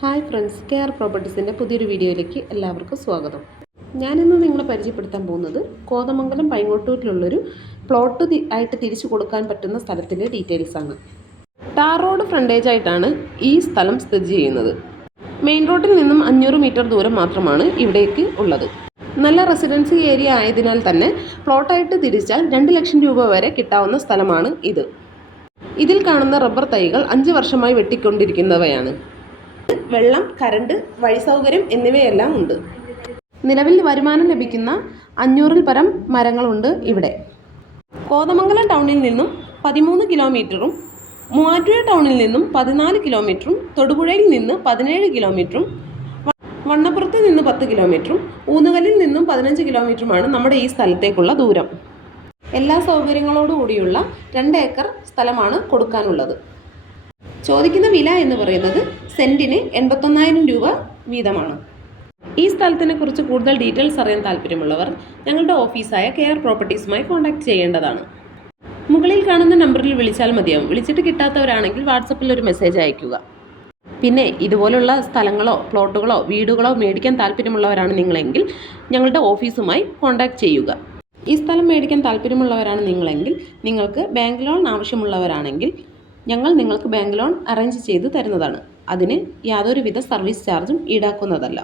Hi friends K R പ്രോപ്പർട്ടീസിന്റെ പുതിയൊരു വീഡിയോയിലേക്ക് എല്ലാവർക്കും സ്വാഗതം. ഞാനിന്ന് നിങ്ങളെ പരിചയപ്പെടുത്താൻ പോകുന്നത് കോതമംഗലം പൈങ്ങോട്ടൂരിലുള്ളൊരു പ്ലോട്ട് ആയിട്ട് തിരിച്ചു കൊടുക്കാൻ പറ്റുന്ന സ്ഥലത്തിന്റെ ഡീറ്റെയിൽസ് ആണ്. ടാർ റോഡ് ഫ്രണ്ടേജ് ആയിട്ടാണ് ഈ സ്ഥലം സ്ഥിതി ചെയ്യുന്നത്. മെയിൻ റോഡിൽ നിന്നും അഞ്ഞൂറ് മീറ്റർ ദൂരം മാത്രമാണ് ഇവിടേക്ക് ഉള്ളത്. നല്ല റെസിഡൻസി ഏരിയ ആയതിനാൽ തന്നെ പ്ലോട്ടായിട്ട് തിരിച്ചാൽ രണ്ട് ലക്ഷം രൂപ വരെ കിട്ടാവുന്ന സ്ഥലമാണ് ഇത്. ഇതിൽ കാണുന്ന റബ്ബർ തൈകൾ അഞ്ച് വർഷമായി വെട്ടിക്കൊണ്ടിരിക്കുന്നവയാണ്. വെള്ളം കരണ്ട് വഴി സൗകര്യം എന്നിവയെല്ലാം ഉണ്ട്. നിലവിൽ വരുമാനം ലഭിക്കുന്ന അഞ്ഞൂറിൽ പരം മരങ്ങളുണ്ട് ഇവിടെ. കോതമംഗലം ടൗണിൽ നിന്നും പതിമൂന്ന് കിലോമീറ്ററും മൂവാറ്റുപുഴ ടൗണിൽ നിന്നും പതിനാല് കിലോമീറ്ററും തൊടുപുഴയിൽ നിന്ന് പതിനേഴ് കിലോമീറ്ററും വണ്ണപ്പുറത്ത് നിന്ന് പത്ത് കിലോമീറ്ററും ഊന്നുകല്ലിൽ നിന്നും പതിനഞ്ച് കിലോമീറ്ററുമാണ് നമ്മുടെ ഈ സ്ഥലത്തേക്കുള്ള ദൂരം. എല്ലാ സൗകര്യങ്ങളോടുകൂടിയുള്ള രണ്ട് ഏക്കർ സ്ഥലമാണ് കൊടുക്കാനുള്ളത്. ചോദിക്കുന്ന വില എന്ന് പറയുന്നത് സെന്റിന് എൺപത്തൊന്നായിരം രൂപ വീതമാണ്. ഈ സ്ഥലത്തിനെ കുറിച്ച് കൂടുതൽ ഡീറ്റെയിൽസ് അറിയാൻ താല്പര്യമുള്ളവർ ഞങ്ങളുടെ ഓഫീസായ കെയർ പ്രോപ്പർട്ടീസുമായി കോൺടാക്ട് ചെയ്യേണ്ടതാണ്. മുകളിൽ കാണുന്ന നമ്പറിൽ വിളിച്ചാൽ മതിയാവും. വിളിച്ചിട്ട് കിട്ടാത്തവരാണെങ്കിൽ വാട്സപ്പിൽ ഒരു മെസ്സേജ് അയയ്ക്കുക. പിന്നെ ഇതുപോലുള്ള സ്ഥലങ്ങളോ പ്ലോട്ടുകളോ വീടുകളോ മേടിക്കാൻ താല്പര്യമുള്ളവരാണ് നിങ്ങളെങ്കിൽ ഞങ്ങളുടെ ഓഫീസുമായി കോൺടാക്ട് ചെയ്യുക. ഈ സ്ഥലം മേടിക്കാൻ താല്പര്യമുള്ളവരാണ് നിങ്ങളെങ്കിൽ നിങ്ങൾക്ക് ബാങ്ക് ലോൺ ആവശ്യമുള്ളവരാണെങ്കിൽ ഞങ്ങൾ നിങ്ങൾക്ക് ബാങ്ക് ലോൺ അറേഞ്ച് ചെയ്ത് തരുന്നതാണ്. അതിന് യാതൊരുവിധ സർവീസ് ചാർജും ഈടാക്കുന്നതല്ല.